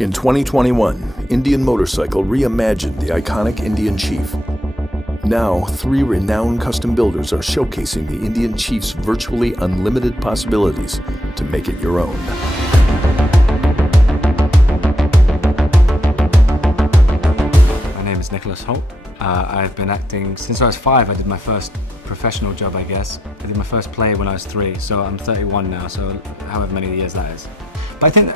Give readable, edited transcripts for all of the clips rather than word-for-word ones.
In 2021, Indian Motorcycle reimagined the iconic Indian Chief. Now, 3 renowned custom builders are showcasing the Indian Chief's virtually unlimited possibilities to make it your own. My name is Nicolas Hoult. I've been acting since I was 5. I did my first professional job, I guess. I did my first play when I was 3, so I'm 31 now, so however many years that is. But I think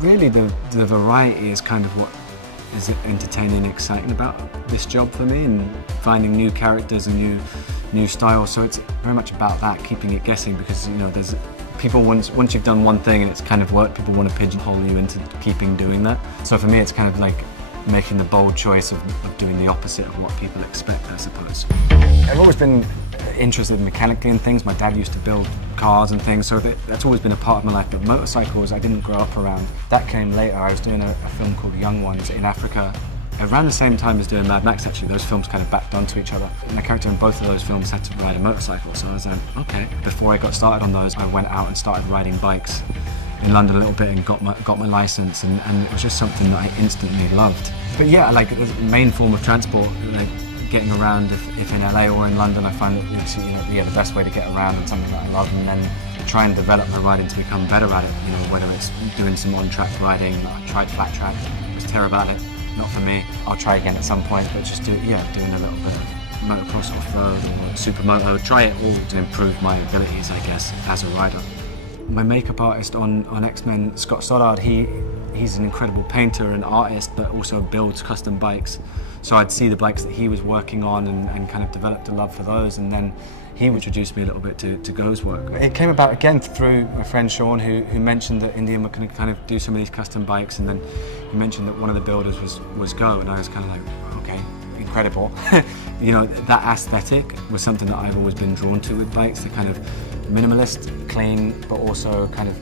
really the variety is kind of what is entertaining and exciting about this job for me, and finding new characters and new styles. So it's very much about that, keeping it guessing, because there's people once you've done one thing and it's kind of worked, people want to pigeonhole you into keeping doing that. So for me, it's kind of like making the bold choice of doing the opposite of what people expect, I suppose. I've always been interested mechanically in things. My dad used to build cars and things, so that's always been a part of my life. But motorcycles, I didn't grow up around. That came later. I was doing a film called Young Ones in Africa, around the same time as doing Mad Max, actually. Those films kind of backed onto each other. My character in both of those films had to ride a motorcycle, so I was like, okay. Before I got started on those, I went out and started riding bikes in London a little bit and got my license, and it was just something that I instantly loved. But yeah, like the main form of transport, like getting around, if in LA or in London, I find the best way to get around and something that I love, and then try and develop my riding to become better at it. Whether it's doing some on-track riding. I tried flat track, I was terrible at it, not for me. I'll try again at some point, but just doing a little bit of motocross off-road or supermoto. Try it all to improve my abilities, I guess, as a rider. My makeup artist on X-Men, Scott Stoddard, he's an incredible painter and artist, but also builds custom bikes. So I'd see the bikes that he was working on and kind of developed a love for those, and then he introduced me a little bit to Go's work. It came about again through my friend Sean, who mentioned that Indian were going to kind of do some of these custom bikes, and then he mentioned that one of the builders was Go, and I was kind of like, okay, incredible. That aesthetic was something that I've always been drawn to with bikes. They're kind of minimalist, clean, but also kind of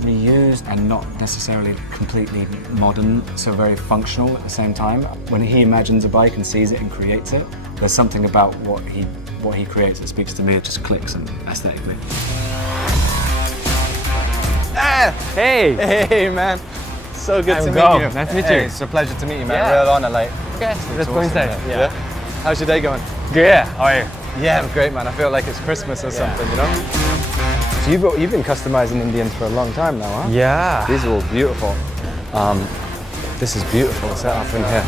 reused and not necessarily completely modern, so very functional at the same time. When he imagines a bike and sees it and creates it, there's something about what he creates that speaks to me. It just clicks and aesthetically. Hey man, so good to meet you. Nice to meet you. Hey, it's a pleasure to meet you, man. Real honor, like. Okay, let's go inside. Yeah. How's your day going? Good. How are you? Yeah, I'm great, man. I feel like it's Christmas or something, So you've been customizing Indians for a long time now, huh? Yeah. These are all beautiful. This is beautiful setup in here.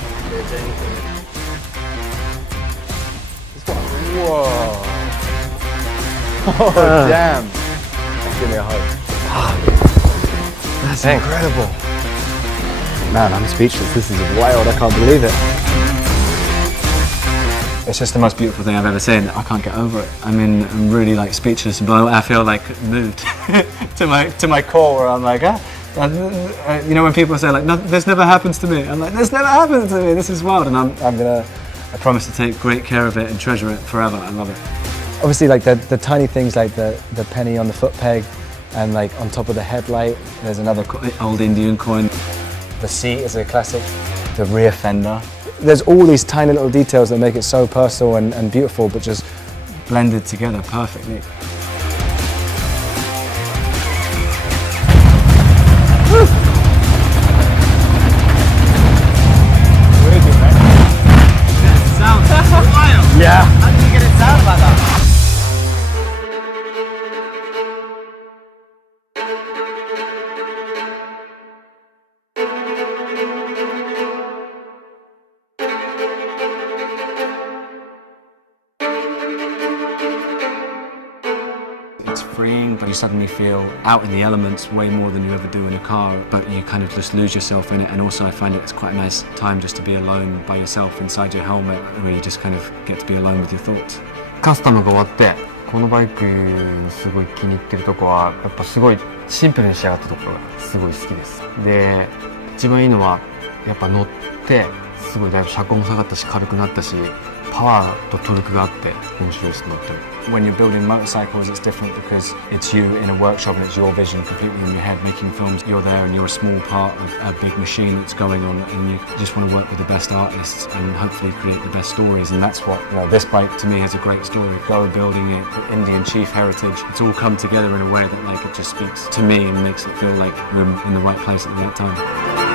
Whoa. Oh, damn. Give me a hug. That's incredible. Man, I'm speechless. This is wild. I can't believe it. It's just the most beautiful thing I've ever seen. I can't get over it. I mean, I'm really like speechless, but I feel like moved to my core, where I'm like, when people say like, no, this never happens to me. I'm like, this never happens to me. This is wild, and I promise to take great care of it and treasure it forever. I love it. Obviously, like the tiny things, like the penny on the foot peg, and like on top of the headlight, there's another Old Indian coin. The seat is a classic. The rear fender. There's all these tiny little details that make it so personal and beautiful, but just blended together perfectly. That sounds wild. Yeah. How did you get it sound like that? It's freeing, but you suddenly feel out in the elements way more than you ever do in a car, but you kind of just lose yourself in it. And also I find it's quite a nice time just to be alone by yourself inside your helmet, where you just kind of get to be alone with your thoughts. カスタムが終わってこのバイクすごい気に入ってるとこはやっぱすごいシンプルに仕上がったところがすごい好きです。で、一番いいのはやっぱ乗ってすごいだいぶ車高も下がったし軽くなったし、パワーとトルクがあって面白いです乗ってる。When you're building motorcycles, it's different because it's you in a workshop and it's your vision completely in your head. Making films, you're there and you're a small part of a big machine that's going on, and you just want to work with the best artists and hopefully create the best stories. And that's what this bike to me has a great story. Go building it, the Indian Chief heritage. It's all come together in a way that it just speaks to me and makes it feel like we're in the right place at the right time.